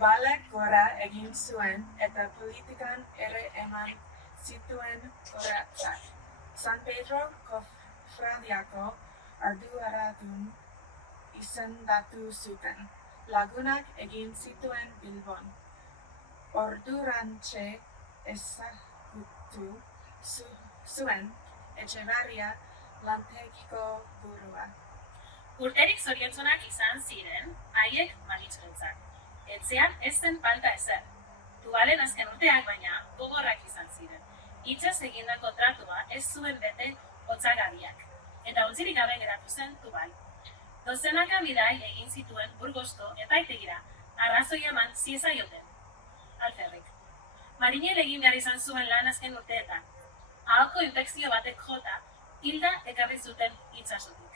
Balek gora egin zuen eta politikan ere eman zituen urratsak. San Pedro kofradiako arduradun izendatu zuten. Lagunak egin zituen Bilbon. Ordurantxe ezagutu zuen Etxebarria lantegiko burua. Urterik zorientzunak izan ziren, haiek Maritxurentzat. Etxean ez zen falta ezer. Tubalen azken urteak baina gogorrak izan ziren. Itxaz egindako tratua ez zuen bete hotzagariak, eta ontzirik gabe geratu zen Tubal. Dozenaka bidai egin zituen Burgosko epaitegira, arrazoi eman ziezaioten. Alferrik. Marinel egin behar izan zuen lan azken urteetan. Ahalko infekzio batek jota, hilda ekarri zuten itsasotik.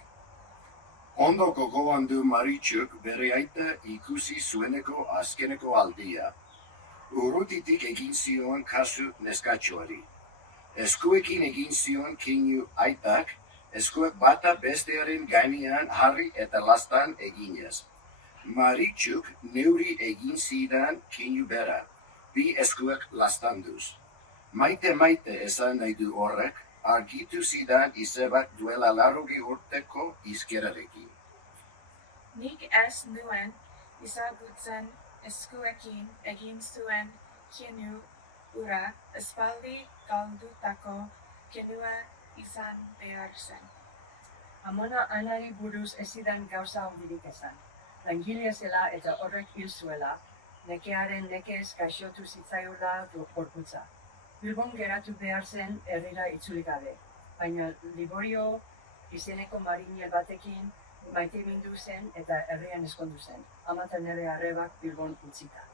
Ondo gogoan du Maritxuk bere aita ikusi zueneko azkeneko aldia. Urrutitik egin zion kasu neskatxoari. Eskuekin egin zion keinu aitak, eskuek bata bestearen gainean jarri eta lastan eginez. Maritxuk neuri egin zidan keinu bera, bi eskuek lastanduz. Maite esan nahi du horrek, argitu zidan izebak duela 80 urteko izkerarekin. Nik ez nuen ezagutzen eskuekin egin zuen keinu hura espaldi galdutako kenua izan behar zen. Amona Anari buruz ez zidan gauza handirik esan. Langilea zela eta horrek hil zuela, nekearen nekez gaixotu zitzaiula gorputza. Bilbon geratu behar zen herrira itzuli gabe, baina Liborio izeneko marinel batekin maitemindu zen eta herrian eskondu zen, ama eta nere arrebak Bilbon utzita.